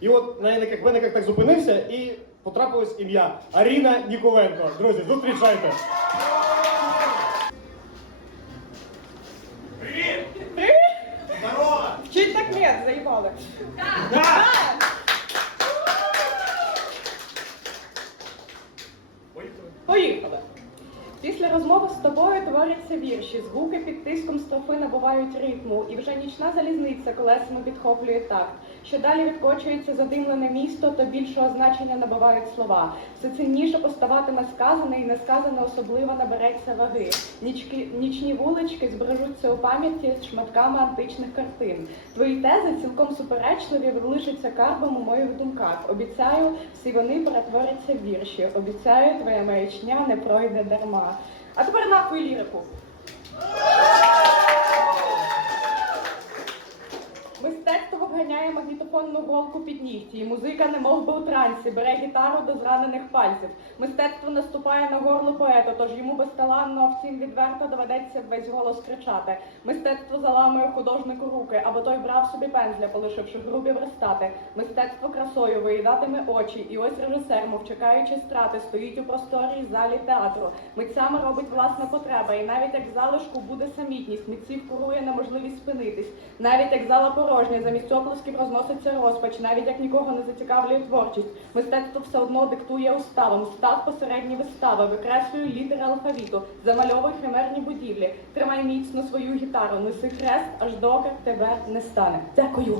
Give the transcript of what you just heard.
І от на як виниках так зупинився і потрапилось ім'я Аріна Ніколенко. Друзі, зустрічайте. Вчить так нет, заїбали. Поїхали? Поїхали. Після розмови з тобою творяться вірші, звуки під тиском строфи набувають ритму, і вже нічна залізниця колесами підхоплює такт. Що далі відкочується задимлене місто, то більшого значення набувають слова. Все цінніше поставатиме сказане і несказане особливо набереться ваги. Нічки, нічні вулички збережуться у пам'яті шматками античних картин. Твої тези цілком суперечливі лишаться карбом у моїх думках. Обіцяю, всі вони перетворяться в вірші. Обіцяю, твоя маячня не пройде дарма. А тепер нахуй лірику. Мистецтво магнітофонну голку під нігті, і музика, немов би у трансі, бере гітару до зранених пальців. Мистецтво наступає на горло поета, тож йому безталанно, а втім відверто доведеться весь голос кричати. Мистецтво заламує художнику руки, або той брав собі пензля, полишивши грубі верстати. Мистецтво красою виїдатиме очі, і ось режисер, мов чекаючи страти, стоїть у просторій залі театру. Митцями робить власна потреба, і навіть як залишку буде самітність, митців курує неможливість спинитись. Навіть як зала порожня, замість оплесків розноситься розпач, навіть як нікого не зацікавлює творчість. Мистецтво все одно диктує уставом, став посередні вистави, викреслює літери алфавіту, замальовує химерні будівлі. Тримай міцно свою гітару, неси хрест, аж доки тебе не стане. Дякую.